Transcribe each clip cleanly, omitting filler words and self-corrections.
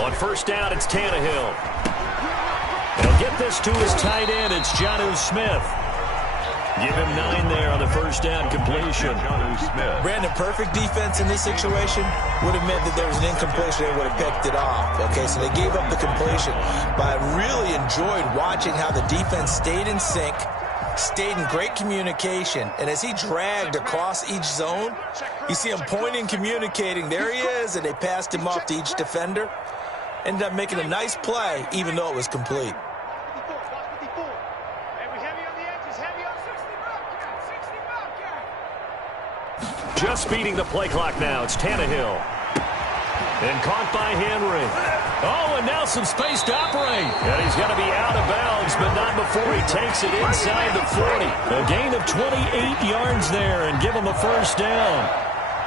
On first down, it's Tannehill. He'll get this to his tight end. It's Jonnu Smith. Give him 9 there on the first down completion. Brandon, perfect defense in this situation would have meant that there was an incompletion. They would have picked it off. Okay, so they gave up the completion. But I really enjoyed watching how the defense stayed in sync, stayed in great communication. And as he dragged across each zone, you see him pointing, communicating. There he is, and they passed him off to each defender. Ended up making a nice play, even though it was complete. Just beating the play clock now. It's Tannehill. And caught by Henry. Oh, and now some space to operate. And he's going to be out of bounds, but not before he takes it inside the 40. A gain of 28 yards there and give him a first down.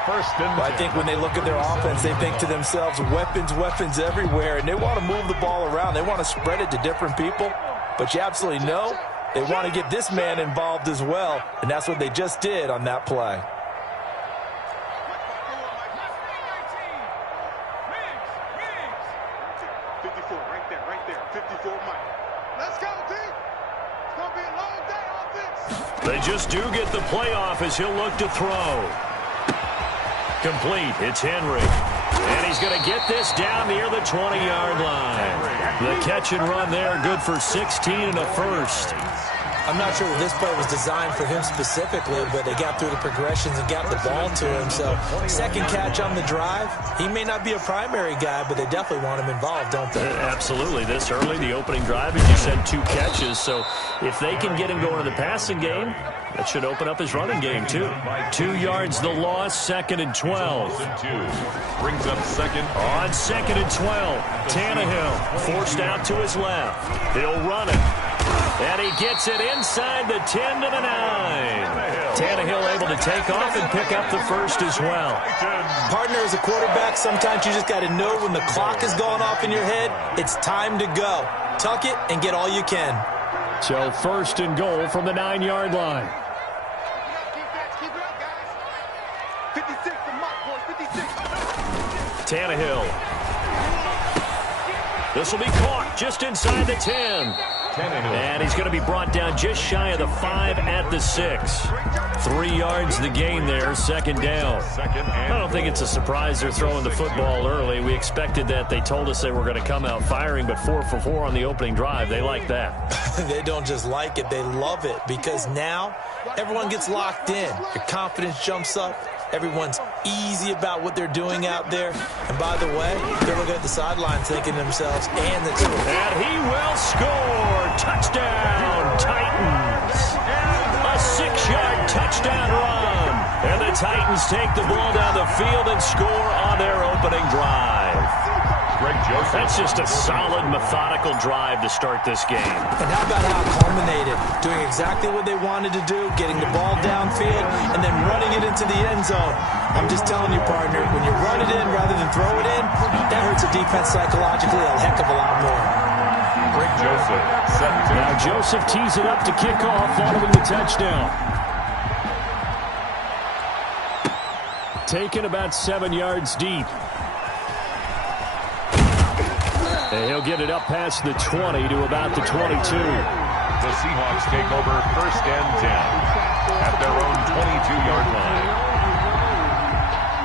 I think when they look at their offense, they think to themselves, weapons, weapons everywhere, and they want to move the ball around. They want to spread it to different people, but you absolutely know they want to get this man involved as well, and that's what they just did on that play. They just do get the playoff as he'll look to throw. Complete. It's Henry. And he's going to get this down near the 20-yard line. The catch and run there, good for 16 and a first. I'm not sure that this play was designed for him specifically, but they got through the progressions and got the ball to him. So, second catch on the drive. He may not be a primary guy, but they definitely want him involved, don't they? Absolutely. This early, the opening drive, as you said, 2 catches. So, if they can get him going in the passing game, that should open up his running game, too. 2 yards the loss, 2nd and 12. Brings up second. On 2nd and 12, Tannehill forced out to his left. He'll run it. And he gets it inside the 10 to the 9. Tannehill able to take off and pick up the first as well. Partner, as a quarterback, sometimes you just got to know when the clock is going off in your head, it's time to go. Tuck it and get all you can. So first and goal from the 9-yard line. Tannehill. This will be caught just inside the 10. And he's going to be brought down just shy of the 5 at the 6. 3 yards the gain there, 2nd down. I don't think it's a surprise they're throwing the football early. We expected that. They told us they were going to come out firing, but 4 for 4 on the opening drive. They like that. They don't just like it, they love it, because now everyone gets locked in. Your confidence jumps up. Everyone's easy about what they're doing out there. And by the way, they're looking at the sideline thinking to themselves, and the two. And he will score. Touchdown, Titans. A 6-yard touchdown run. And the Titans take the ball down the field and score on their opening drive. That's just a solid, methodical drive to start this game. And how about how it culminated? Doing exactly what they wanted to do, getting the ball downfield, and then running it into the end zone. I'm just telling you, partner, when you run it in rather than throw it in, that hurts a defense psychologically a heck of a lot more. Now Joseph tees it up to kick off following the touchdown. Taken about 7 yards deep. And he'll get it up past the 20 to about the 22. The Seahawks take over 1st and 10 at their own 22-yard line.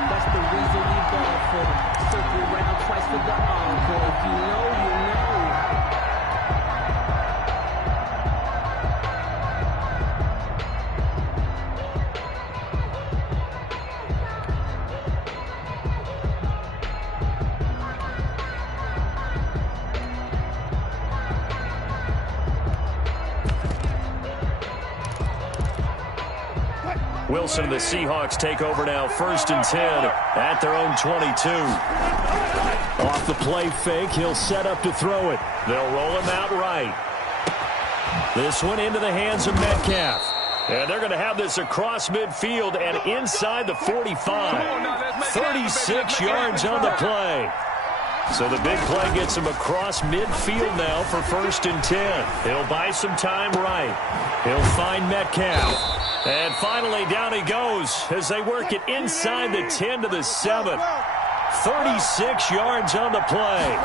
That's the reason we go for circle round twice for the encore. If you know, you know. Wilson and the Seahawks take over now, 1st and 10 at their own 22. Off the play fake, he'll set up to throw it. They'll roll him out right. This one into the hands of Metcalf. And they're going to have this across midfield and inside the 45. 36 yards on the play. So the big play gets him across midfield now for 1st and 10. He'll buy some time right. He'll find Metcalf. And finally, down he goes as they work it inside the 10 to the 7. 36 yards on the play.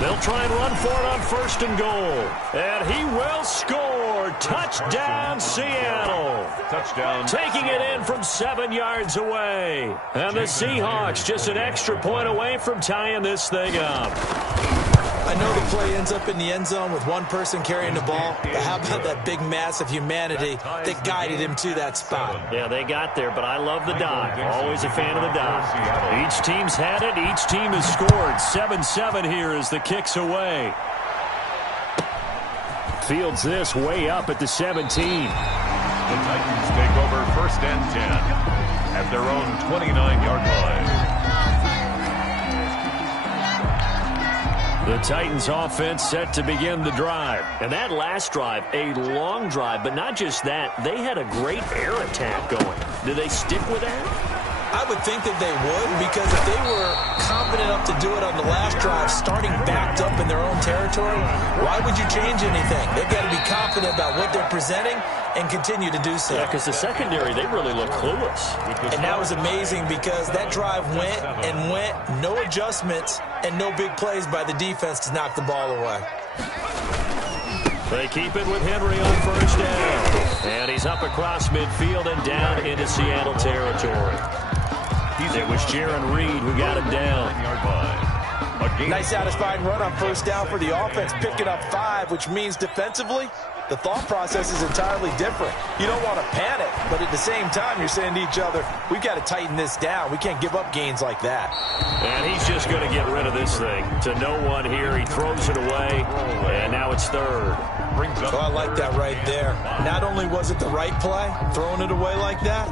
They'll try and run for it on 1st and goal. And he will score. Touchdown, Seattle. Touchdown. Taking it in from 7 yards away. And the Seahawks just an extra point away from tying this thing up. I know the play ends up in the end zone with one person carrying the ball, but how about that big mass of humanity that guided him to that spot? Yeah, they got there, but I love the dive. Always a fan of the dive. Each team's had it. Each team has scored. 7-7 here as the kick's away. Fields this way up at the 17. The Titans take over 1st and 10 at their own 29-yard line. The Titans offense set to begin the drive. And that last drive, a long drive, but not just that, they had a great air attack going. Do they stick with that? I would think that they would, because if they were confident enough to do it on the last drive, starting backed up in their own territory, why would you change anything? They've got to be confident about what they're presenting and continue to do so. Yeah, because the secondary, they really look clueless. And that was amazing because that drive went and went, no adjustments and no big plays by the defense to knock the ball away. They keep it with Henry on 1st down. And he's up across midfield and down into Seattle territory. It was Jaron Reed who got him down. Nice satisfying run on 1st down for the offense, picking up 5, which means defensively, the thought process is entirely different. You don't want to panic, but at the same time, you're saying to each other, we've got to tighten this down. We can't give up gains like that. And he's just going to get rid of this thing. To no one here, he throws it away, and now it's 3rd. So I like that right there. Not only was it the right play, throwing it away like that,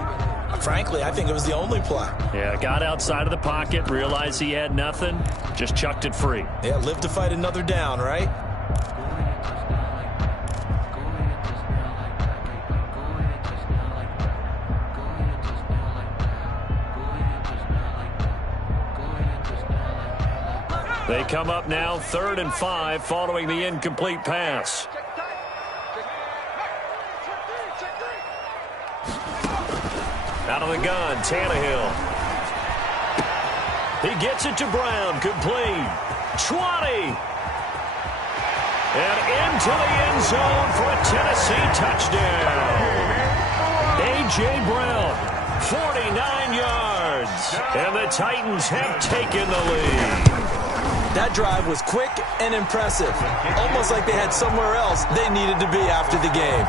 frankly, I think it was the only play. Yeah, got outside of the pocket, realized he had nothing, just chucked it free. Yeah, live to fight another down, right? They come up now 3rd and 5 following the incomplete pass. Out of the gun, Tannehill. He gets it to Brown, complete. 20. And into the end zone for a Tennessee touchdown. A.J. Brown, 49 yards. And the Titans have taken the lead. That drive was quick and impressive. Almost like they had somewhere else they needed to be after the game.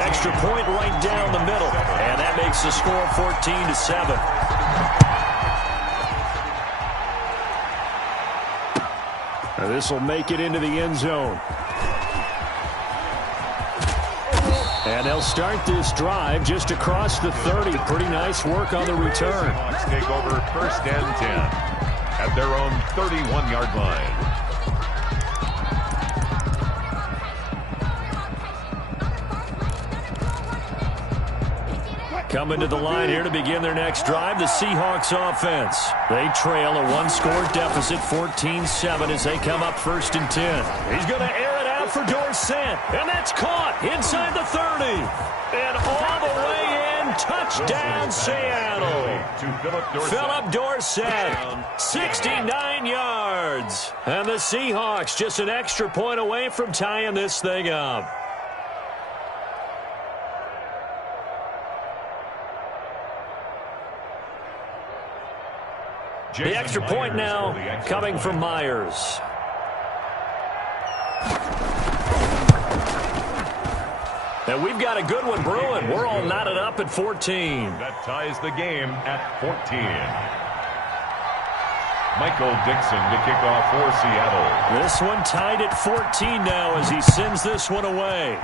Extra point right down the middle. And that makes the score 14-7. Now this will make it into the end zone. And they'll start this drive just across the 30. Pretty nice work on the return. Let's take over 1st and 10 at their own 31-yard line. Coming to the line here to begin their next drive, the Seahawks offense. They trail a one-score deficit, 14-7, as they come up 1st and 10. He's going to air it out for Dorsett, and that's caught inside the 30. And all the way in, touchdown Seattle. Philip Dorsett, 69 yards. And the Seahawks just an extra point away from tying this thing up. The extra point now coming from Myers. And we've got a good one brewing. We're all knotted up at 14. That ties the game at 14. Michael Dixon to kick off for Seattle. This one tied at 14 now as he sends this one away.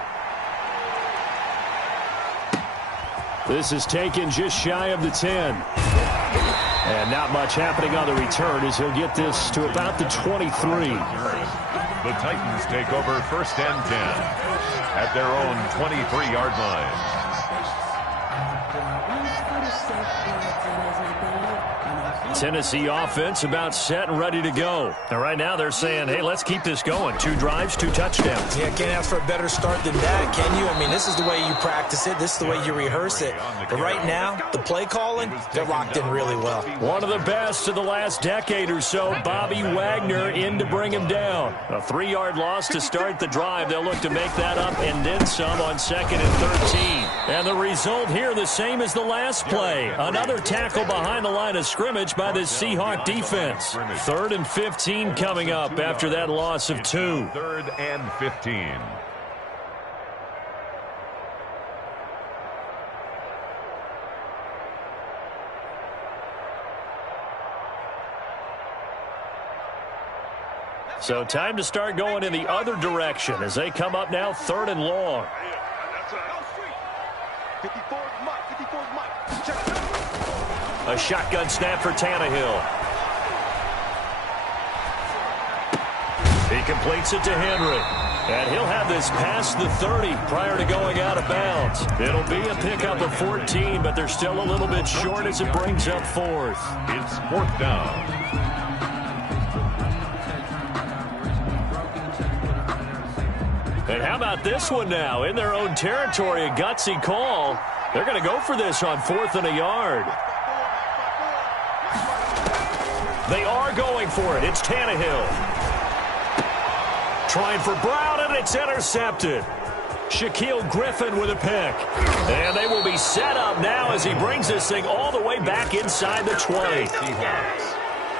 This is taken just shy of the 10. And not much happening on the return as he'll get this to about the 23. The Titans take over 1st and 10 at their own 23-yard line. Tennessee offense about set and ready to go. And right now they're saying, hey, let's keep this going. 2 drives, 2 touchdowns. Yeah, can't ask for a better start than that, can you? I mean, this is the way you practice it. This is the way you rehearse it. But right now, the play calling, they're locked in really well. One of the best of the last decade or so, Bobby Wagner in to bring him down. A 3-yard loss to start the drive. They'll look to make that up and then some on 2nd and 13. And the result here the same as the last play. Another tackle behind the line of scrimmage by the Seahawk defense. 3rd and 15 coming up after that loss of 2. 3rd and 15. So time to start going in the other direction as they come up now 3rd and long. A shotgun snap for Tannehill. He completes it to Henry. And he'll have this past the 30 prior to going out of bounds. It'll be a pickup of 14, but they're still a little bit short as it brings up 4th. It's 4th down. And how about this one now? In their own territory, a gutsy call. They're going to go for this on 4th and a yard. They are going for it. It's Tannehill. Trying for Brown, and it's intercepted. Shaquille Griffin with a pick. And they will be set up now as he brings this thing all the way back inside the 20.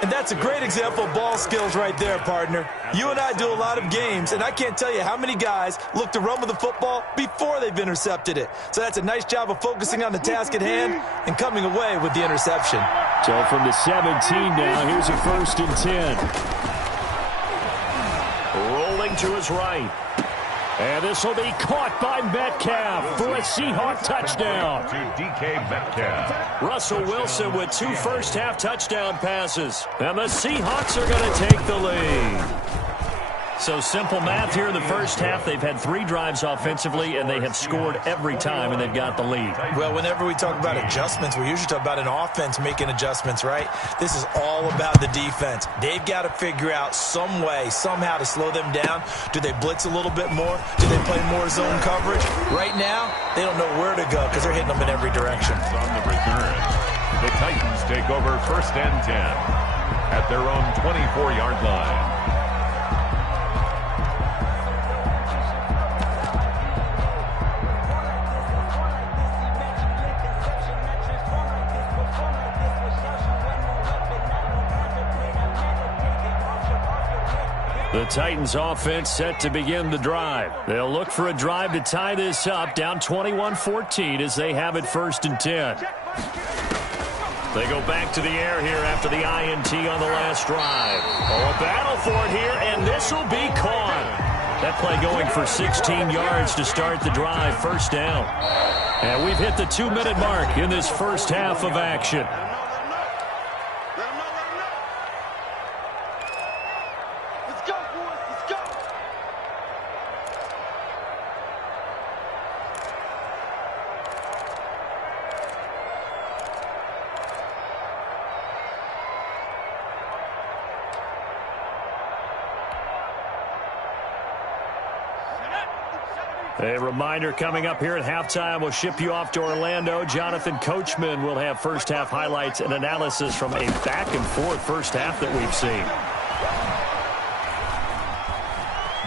And that's a great example of ball skills right there, partner. You and I do a lot of games, and I can't tell you how many guys look to run with the football before they've intercepted it. So that's a nice job of focusing on the task at hand and coming away with the interception. So from the 17 now, here's a 1st and 10. Rolling to his right. And this will be caught by Metcalf for a Seahawk touchdown. To DK Metcalf. Russell Wilson with 2 first-half touchdown passes. And the Seahawks are going to take the lead. So simple math here in the first half. They've had 3 drives offensively, and they have scored every time, and they've got the lead. Well, whenever we talk about adjustments, we usually talk about an offense making adjustments, right? This is all about the defense. They've got to figure out some way, somehow to slow them down. Do they blitz a little bit more? Do they play more zone coverage? Right now, they don't know where to go because they're hitting them in every direction. On the return, the Titans take over 1st and 10 at their own 24-yard line. The Titans offense set to begin the drive. They'll look for a drive to tie this up, down 21-14 as they have it 1st and 10. They go back to the air here after the INT on the last drive. Oh, a battle for it here, and this will be caught. That play going for 16 yards to start the drive, 1st down. And we've hit the 2-minute mark in this first half of action. A reminder coming up here at halftime. We'll ship you off to Orlando. Jonathan Coachman will have first-half highlights and analysis from a back-and-forth first half that we've seen.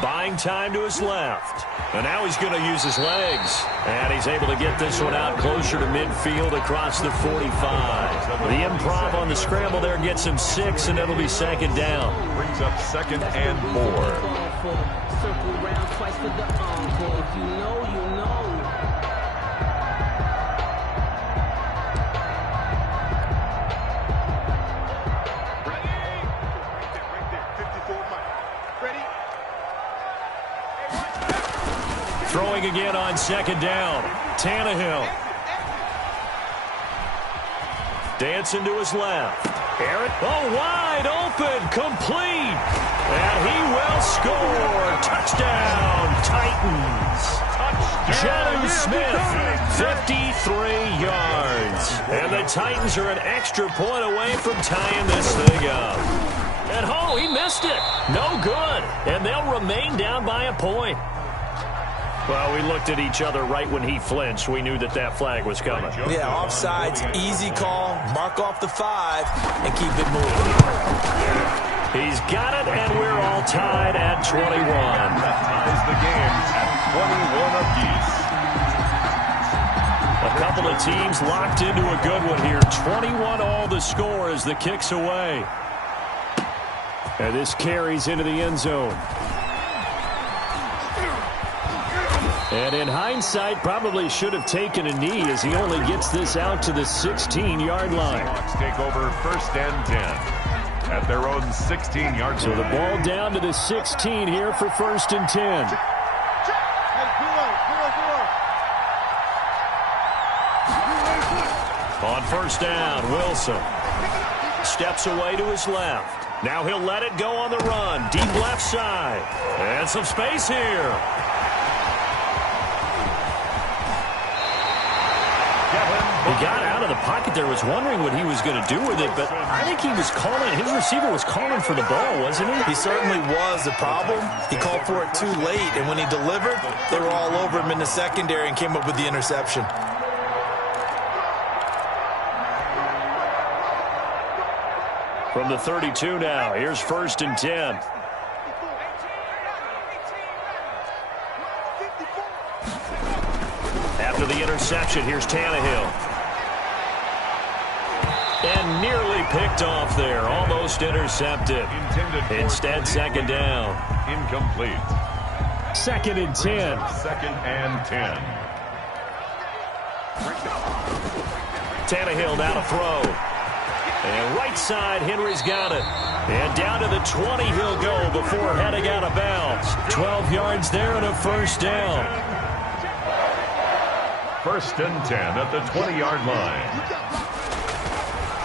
Buying time to his left. And now he's going to use his legs. And he's able to get this one out closer to midfield across the 45. The improv on the scramble there gets him 6, and it'll be 2nd down. Brings up 2nd and 4. Circle round twice for the encore. If you know, you know. Ready? Right there. 54 Mike. Ready? Throwing again on 2nd down. Tannehill. Dancing to his left. Aaron. Oh, wide open. Complete. And he will score. Touchdown, Titans. Jonnu Smith, 53 yards. And the Titans are an extra point away from tying this thing up. And he missed it. No good. And they'll remain down by a point. Well, we looked at each other right when he flinched. We knew that flag was coming. Yeah, offsides, easy call. Mark off the 5 and keep it moving. He's got it, and we're all tied at 21. That ties the game at 21 apiece. A couple of teams locked into a good one here. 21 all the score as the kick's away. And this carries into the end zone. And in hindsight, probably should have taken a knee as he only gets this out to the 16-yard line. Seahawks take over 1st and 10 at their own 16-yard line. So the ball down to the 16 here for 1st and 10. On 1st down, Wilson steps away to his left. Now he'll let it go on the run. Deep left side. And some space here. He got out of the pocket there, was wondering what he was going to do with it, but I think he was calling, his receiver was calling for the ball, wasn't he? He certainly was. The problem, he called for it too late, and when he delivered, they were all over him in the secondary and came up with the interception. From the 32 now, here's 1st and 10. After the interception, here's Tannehill. And nearly picked off there. Almost intercepted. Instead, 2nd down. Incomplete. 2nd and 10. 2nd and 10. Tannehill now to throw. And right side, Henry's got it. And down to the 20 he'll go before heading out of bounds. 12 yards there and a 1st down. 1st and 10 at the 20-yard line.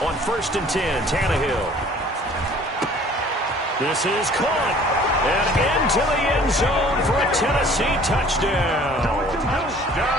On 1st and 10, Tannehill. This is caught. And into the end zone for a Tennessee touchdown.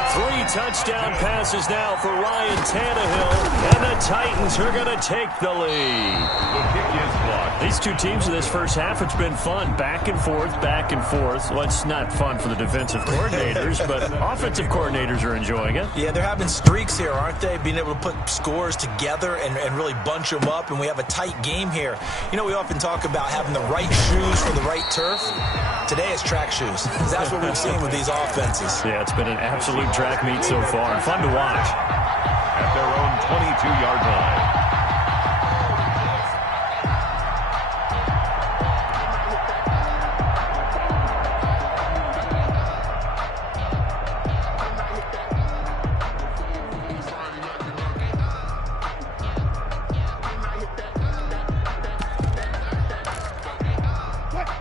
3 touchdown passes now for Ryan Tannehill. And the Titans are going to take the lead. The kick is blocked. These two teams in this first half, it's been fun. Back and forth, back and forth. Well, it's not fun for the defensive coordinators, but offensive coordinators are enjoying it. Yeah, they're having streaks here, aren't they? Being able to put scores together and really bunch them up, and we have a tight game here. You know, we often talk about having the right shoes for the right turf. Today it's track shoes. That's what we've seen with these offenses. Yeah, it's been an absolute track meet so far, and fun to watch. At their own 22-yard line.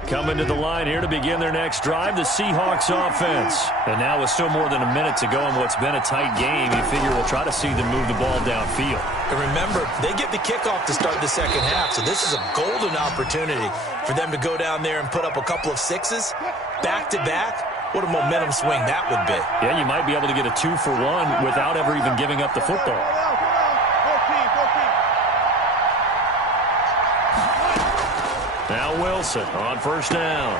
Coming to the line here to begin their next drive, the Seahawks offense. And now with still more than a minute to go in what's been a tight game, you figure we'll try to see them move the ball downfield. And remember, they get the kickoff to start the second half, so this is a golden opportunity for them to go down there and put up a couple of 6s back-to-back. What a momentum swing that would be. Yeah, you might be able to get a 2-for-1 without ever even giving up the football. Now Wilson on 1st down.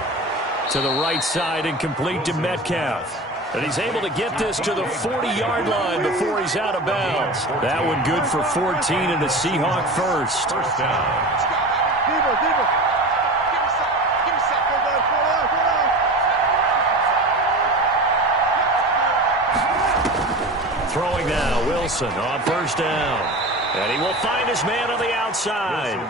To the right side and complete to Metcalf. And he's able to get this to the 40-yard line before he's out of bounds. That one good for 14 and a Seahawk first. 1st down. Throwing now, Wilson on 1st down. And he will find his man on the outside.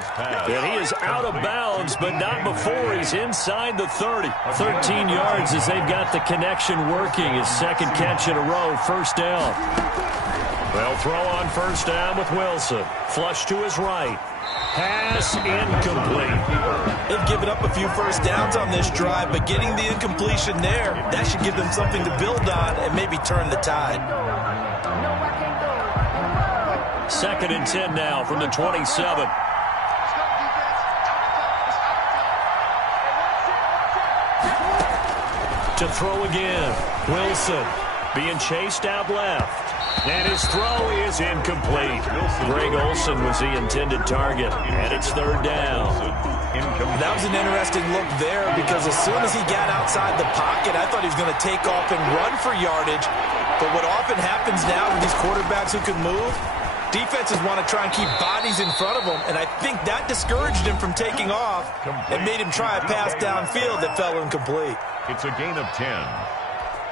And he is out of bounds, but not before he's inside the 30. 13 yards as they've got the connection working. His 2nd catch in a row, 1st down. They'll throw on 1st down with Wilson. Flush to his right. Pass incomplete. They've given up a few 1st downs on this drive, but getting the incompletion there, that should give them something to build on and maybe turn the tide. 2nd and 10 now from the 27. To throw again. Wilson being chased out left. And his throw is incomplete. Greg Olsen was the intended target, and it's third down. That was an interesting look there because as soon as he got outside the pocket, I thought he was going to take off and run for yardage. But what often happens now with these quarterbacks who can move, defenses want to try and keep bodies in front of them, and I think that discouraged him from taking off and made him try a pass downfield that fell incomplete. It's a gain of 10.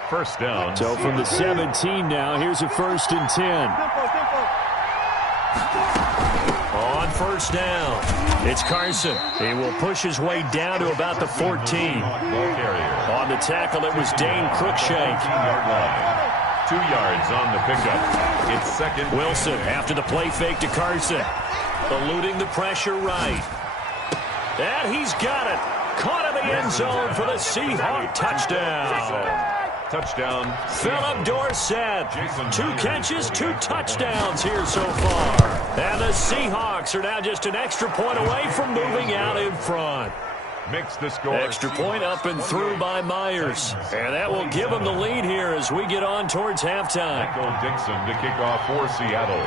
First down. So from the 17 now, here's a 1st and 10. On first down, it's Carson. He will push his way down to about the 14. On the tackle, it was Dane Cruikshank. 2 yards on the pickup. It's second. Wilson after the play fake to Carson. Eluding the pressure right. And he's got it. Caught in the end zone for the Seahawk touchdown. Touchdown. Philip Dorsett. 2 catches, 2 touchdowns here so far. And the Seahawks are now just an extra point away from moving out in front. Makes the score. Extra point up and through by Myers. And that will give them the lead here as we get on towards halftime. Michael Dixon to kick off for Seattle.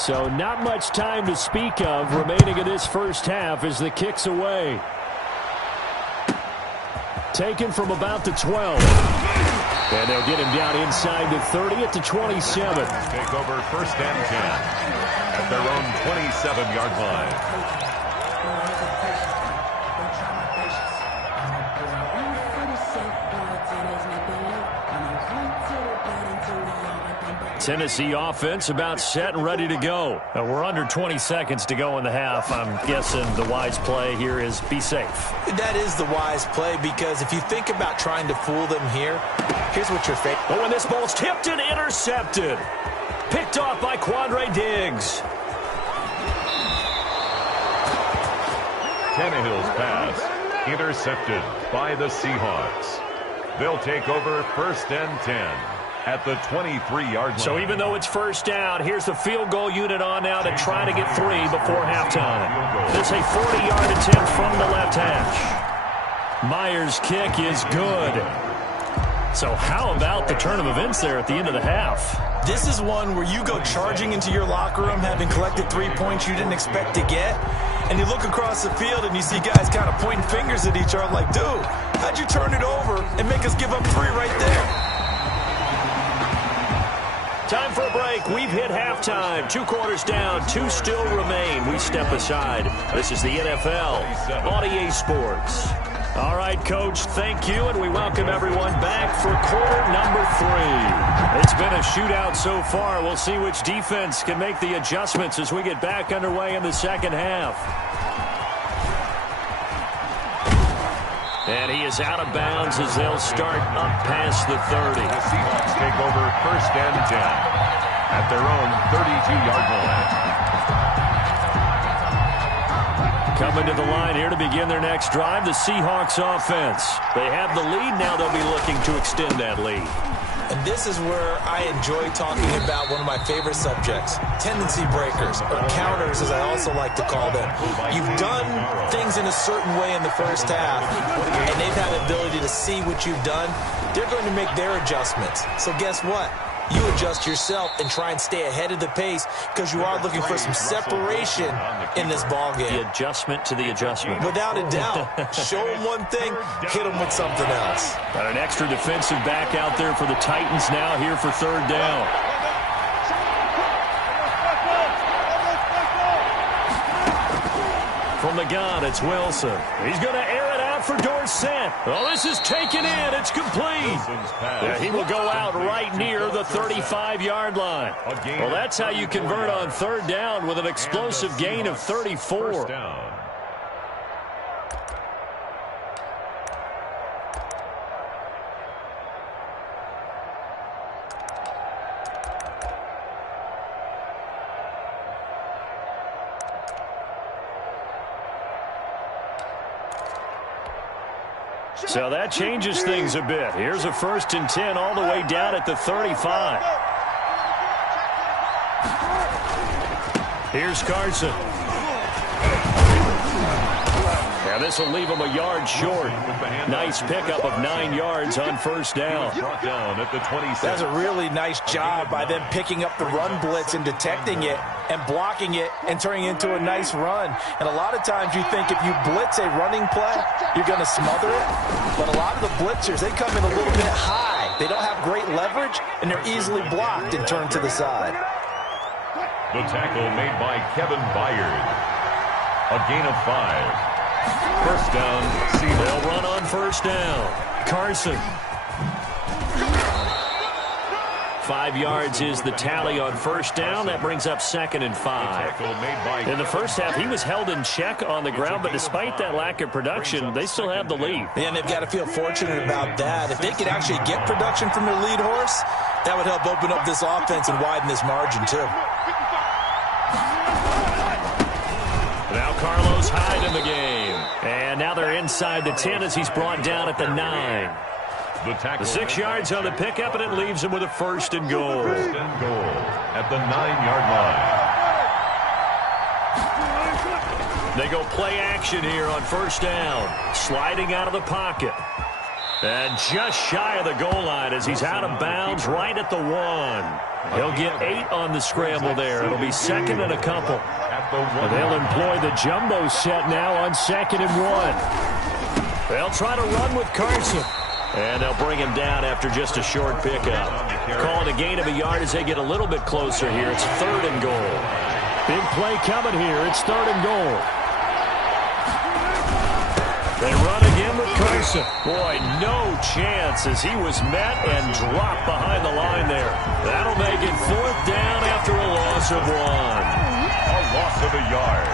So not much time to speak of remaining in this first half as the kick's away. Taken from about the 12. And they'll get him down inside the 30 at the 27. Take over 1st and 10 at their own 27-yard line. Tennessee offense about set and ready to go. We're under 20 seconds to go in the half. I'm guessing the wise play here is be safe. That is the wise play because if you think about trying to fool them here, here's what you're facing. Oh, and this ball's tipped and intercepted. Picked off by Quandre Diggs. Tannehill's pass intercepted by the Seahawks. They'll take over 1st and 10. At the 23-yard line. So even though it's first down, here's the field goal unit on now to try to get 3 before halftime. This is a 40-yard attempt from the left hash. Myers' kick is good. So how about the turn of events there at the end of the half? This is one where you go charging into your locker room having collected 3 points you didn't expect to get, and you look across the field and you see guys kind of pointing fingers at each other like, dude, how'd you turn it over and make us give up 3 right there? Time for a break. We've hit halftime. 2 quarters down. 2 still remain. We step aside. This is the NFL on EA Sports. All right, Coach, thank you, and we welcome everyone back for quarter number 3. It's been a shootout so far. We'll see which defense can make the adjustments as we get back underway in the second half. And he is out of bounds as they'll start up past the 30. The Seahawks take over 1st and 10 at their own 32-yard line. Coming to the line here to begin their next drive, the Seahawks offense. They have the lead. Now they'll be looking to extend that lead. And this is where I enjoy talking about one of my favorite subjects, tendency breakers, or counters as I also like to call them. You've done things in a certain way in the first half, and they've had the ability to see what you've done. They're going to make their adjustments. So guess what? You adjust yourself and try and stay ahead of the pace because you are looking for some separation in this ballgame. The adjustment to the adjustment. Without a doubt. Show them one thing, hit them with something else. Got an extra defensive back out there for the Titans now here for 3rd down. From the gun, it's Wilson. He's going to air it out for Dorsett. Oh, this is taken in. It's complete. Yeah, he will go out right near the 35-yard line. Well, that's how you convert on 3rd down with an explosive gain of 34. So that changes things a bit. Here's a 1st and 10 all the way down at the 35. Here's Carson. Yeah, this will leave him a yard short. Nice pickup of 9 yards on first down. Brought down at the 26. That's a really nice job by them picking up the run blitz and detecting it and blocking it and turning it into a nice run. And a lot of times you think if you blitz a running play, you're going to smother it. But a lot of the blitzers, they come in a little bit high. They don't have great leverage, and they're easily blocked and turned to the side. The tackle made by Kevin Byard. A gain of 5. First down, Seahawks. They'll run on first down. Carson. 5 yards is the tally on first down. That brings up 2nd and 5. In the first half, he was held in check on the ground, but despite that lack of production, they still have the lead. And they've got to feel fortunate about that. If they could actually get production from their lead horse, that would help open up this offense and widen this margin, too. Now Carlos Hyde in the game. And now they're inside the 10 as he's brought down at the 9. The 6 yards on the pickup, and it leaves him with a 1st and goal. First and goal at the 9-yard line. They go play action here on first down. Sliding out of the pocket. And just shy of the goal line as he's out of bounds right at the 1. He'll get 8 on the scramble there. It'll be 2nd and a couple. And they'll employ the jumbo set now on 2nd and 1. They'll try to run with Carson. And they'll bring him down after just a short pickup. Call it a gain of a yard as they get a little bit closer here. It's 3rd and goal. Big play coming here. It's 3rd and goal. They run again with Carson. Boy, no chance as he was met and dropped behind the line there. That'll make it 4th down after a loss of 1. A loss of a yard.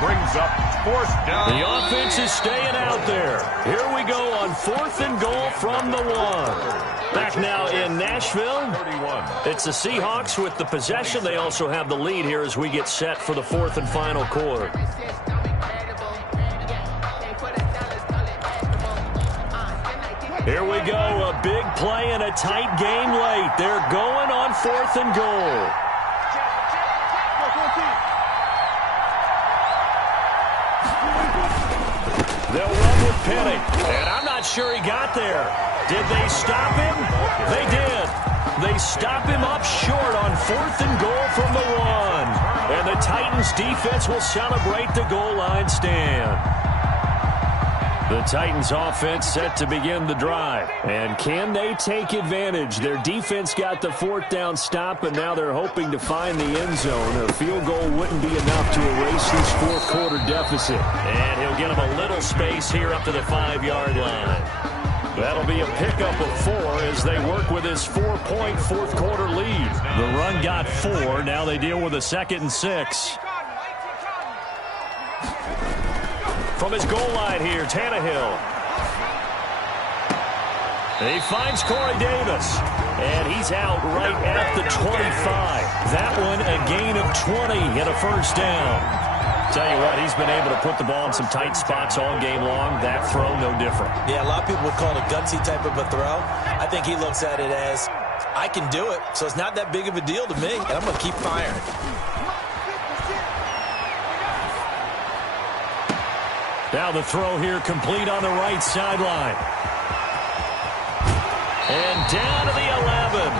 Brings up 4th down. The offense is staying out there. Here we go on 4th and goal from the 1. Back now in Nashville. 31. It's the Seahawks with the possession. They also have the lead here as we get set for the 4th and final quarter. Here we go. A big play and a tight game late. They're going on 4th and goal. They'll run with Penny, and I'm not sure he got there. Did they stop him? They did. They stop him up short on 4th and goal from the 1. And the Titans defense will celebrate the goal line stand. The Titans offense set to begin the drive. And can they take advantage? Their defense got the 4th down stop, and now they're hoping to find the end zone. A field goal wouldn't be enough to erase this 4th quarter deficit. And he'll get them a little space here up to the 5-yard line. That'll be a pickup of 4 as they work with his 4-point 4th quarter lead. The run got 4. Now they deal with a 2nd and 6. From his goal line here, Tannehill. He finds Corey Davis. And he's out right at the 25. That one a gain of 20 and a 1st down. Tell you what, he's been able to put the ball in some tight spots all game long. That throw, no different. Yeah, a lot of people would call it a gutsy type of a throw. I think he looks at it as, I can do it, so it's not that big of a deal to me, and I'm going to keep firing. Now the throw here complete on the right sideline. And down to the 11.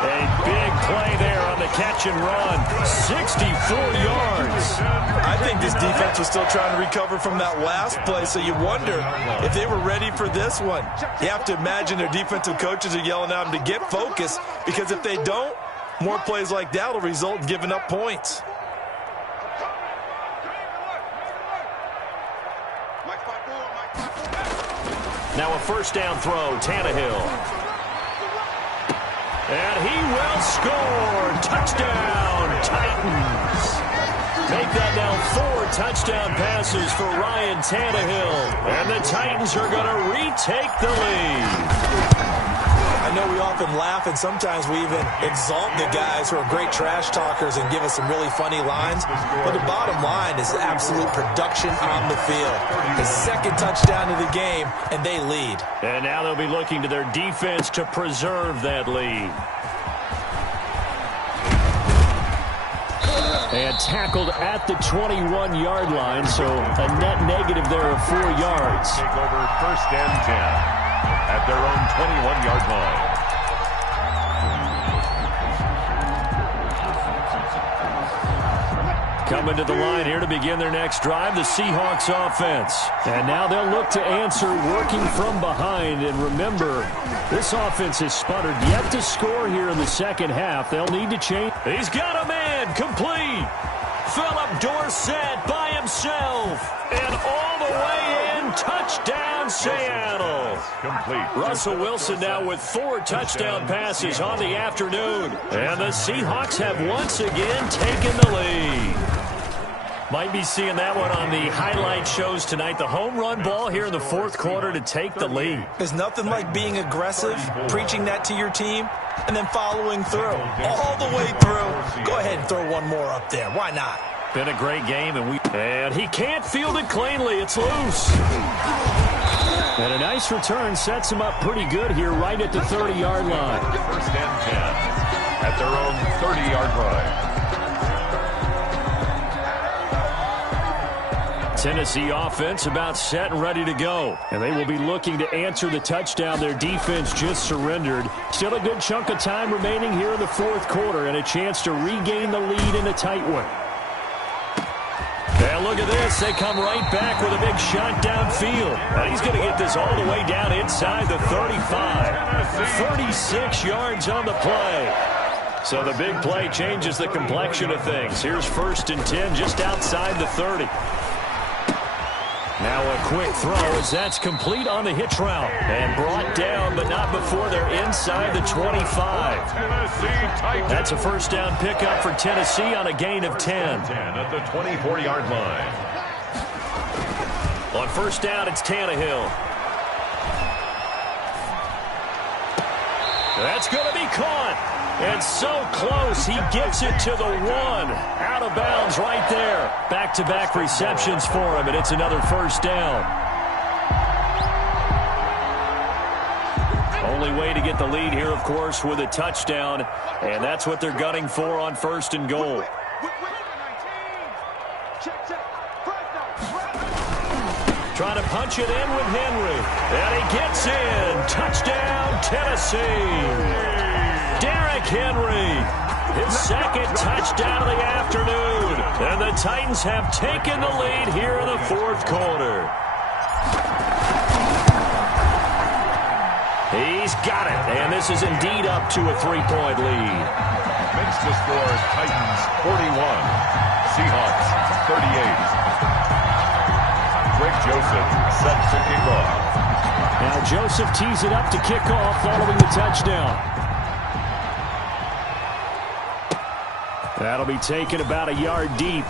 A big play there on the catch and run. 64 yards. I think this defense was still trying to recover from that last play, so you wonder if they were ready for this one. You have to imagine their defensive coaches are yelling at them to get focused, because if they don't, more plays like that will result in giving up points. Now a 1st down throw, Tannehill. And he will score. Touchdown, Titans. Make that now 4 touchdown passes for Ryan Tannehill. And the Titans are going to retake the lead. I know we often laugh, and sometimes we even exalt the guys who are great trash talkers and give us some really funny lines. But the bottom line is absolute production on the field. The 2nd touchdown of the game, and they lead. And now they'll be looking to their defense to preserve that lead. And tackled at the 21-yard line, so a net negative there of 4 yards. Take over first and 10 at their own 21-yard line. Coming to the line here to begin their next drive, the Seahawks offense. And now they'll look to answer working from behind. And remember, this offense has sputtered yet to score here in the second half. They'll need to change. He's got a man complete. Philip Dorsett by himself. And all the way in, touchdown Seattle. Complete. Russell Wilson now with 4 touchdown passes on the afternoon. And the Seahawks have once again taken the lead. Might be seeing that one on the highlight shows tonight. The home run ball here in the fourth quarter to take the lead. There's nothing like being aggressive, preaching that to your team, and then following through. All the way through. Go ahead and throw one more up there. Why not? Been a great game, and he can't field it cleanly. It's loose. And a nice return sets him up pretty good here right at the 30-yard line. First and 10 at their own 30-yard line. Tennessee offense about set and ready to go. And they will be looking to answer the touchdown their defense just surrendered. Still a good chunk of time remaining here in the fourth quarter and a chance to regain the lead in a tight one. And look at this. They come right back with a big shot downfield. And he's going to get this all the way down inside the 35. 36 yards on the play. So the big play changes the complexion of things. Here's first and 10 just outside the 30. Now a quick throw as that's complete on the hitch route. And brought down, but not before they're inside the 25. That's a first down pickup for Tennessee on a gain of 10. 10 at the 24-yard line. On first down, it's Tannehill. That's going to be caught. And so close, he gets it to the 1. Out of bounds right there. Back-to-back receptions for him, and it's another first down. Only way to get the lead here, of course, with a touchdown. And that's what they're gunning for on first and goal. Trying to punch it in with Henry. And he gets in. Touchdown, Tennessee. Derrick Henry, his second touchdown of the afternoon. And the Titans have taken the lead here in the fourth quarter. He's got it. And this is indeed up to a 3-point lead. Makes the score Titans 41, Seahawks 38. Greg Joseph set to kick off. Now Joseph tees it up to kick off following the touchdown. That'll be taken about a yard deep.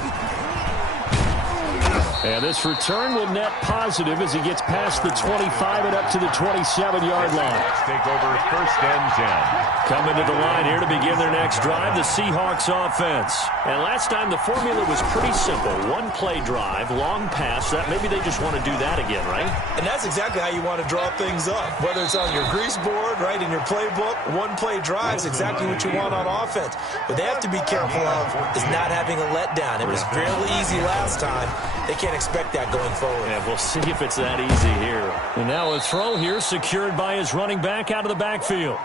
And this return will net positive as he gets past the 25 and up to the 27-yard line. Let's take over first and 10. Coming to the line here to begin their next drive, the Seahawks offense. And last time the formula was pretty simple. One play drive, long pass. That maybe they just want to do that again, right? And that's exactly how you want to draw things up. Whether it's on your grease board, right, in your playbook, one play drive is exactly what you want on offense. What they have to be careful of is not having a letdown. It was fairly easy last time. They can't expect that going forward. Yeah, we'll see if it's that easy here. And now a throw here secured by his running back out of the backfield.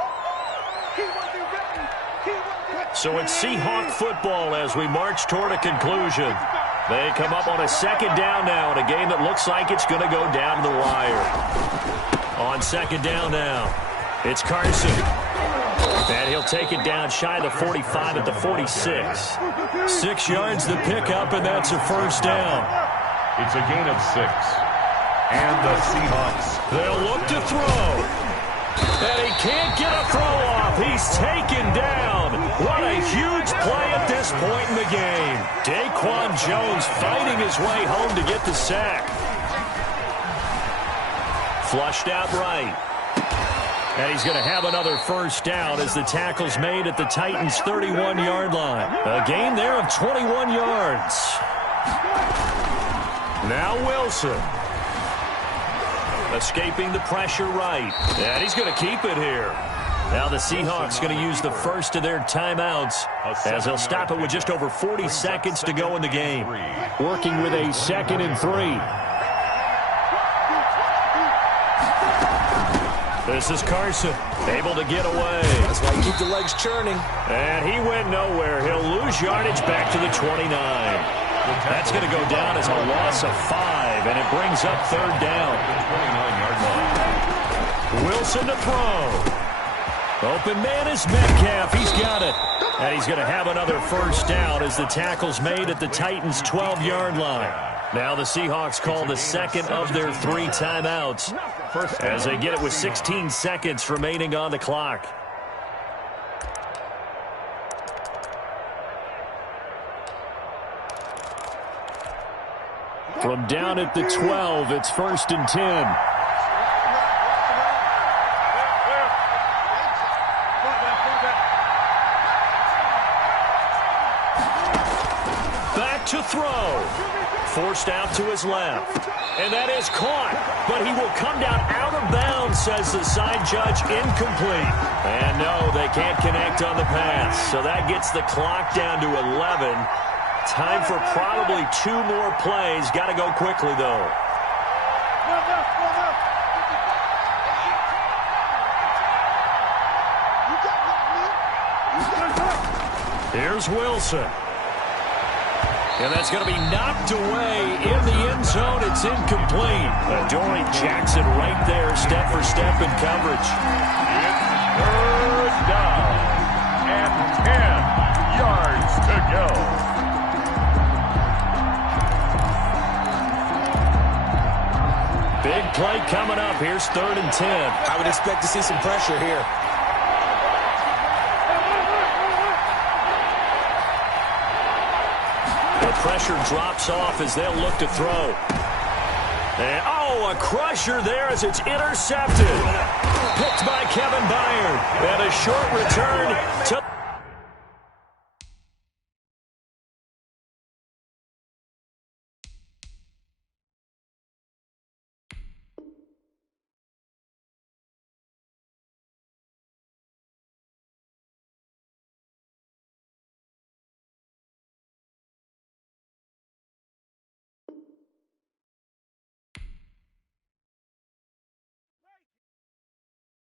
So it's Seahawk football as we march toward a conclusion. They come up on a second down now in a game that looks like it's going to go down to the wire. On second down now, it's Carson. And he'll take it down shy of the 45 at the 46. 6 yards the pickup, and that's a first down. It's a gain of 6. And the Seahawks. They'll look to throw. And he can't get a throw off. He's taken down. What a huge play at this point in the game. Daquan Jones fighting his way home to get the sack. Flushed out right. And he's going to have another first down as the tackle's made at the Titans' 31-yard line. A gain there of 21 yards. Now Wilson. Escaping the pressure right. And he's going to keep it here. Now the Seahawks going to use the first of their timeouts as they'll stop it with just over 40 seconds to go in the game. Working with a 2nd and 3. This is Carson, able to get away. That's why you keep the legs churning. And he went nowhere. He'll lose yardage back to the 29. That's going to go down as a loss of 5, and it brings up 3rd down. 29-yard line. Wilson to throw. Open man is Metcalf. He's got it. And he's going to have another 1st down as the tackle's made at the Titans' 12-yard line. Now the Seahawks call the 2nd of their 3 timeouts as they get it with 16 seconds remaining on the clock. From down at the 12, it's 1st and 10. To throw. Forced out to his left. And that is caught. But he will come down out of bounds, says the side judge. Incomplete. And no, they can't connect on the pass. So that gets the clock down to 11. Time for probably 2 more plays. Got to go quickly, though. Here's Wilson. And that's going to be knocked away in the end zone. It's incomplete. Adoree Jackson right there, step for step in coverage. It's 3rd down and 10 yards to go. Big play coming up. Here's 3rd and 10. I would expect to see some pressure here. Pressure drops off as they'll look to throw. And, a crusher there as it's intercepted. Picked by Kevin Byard. And a short return.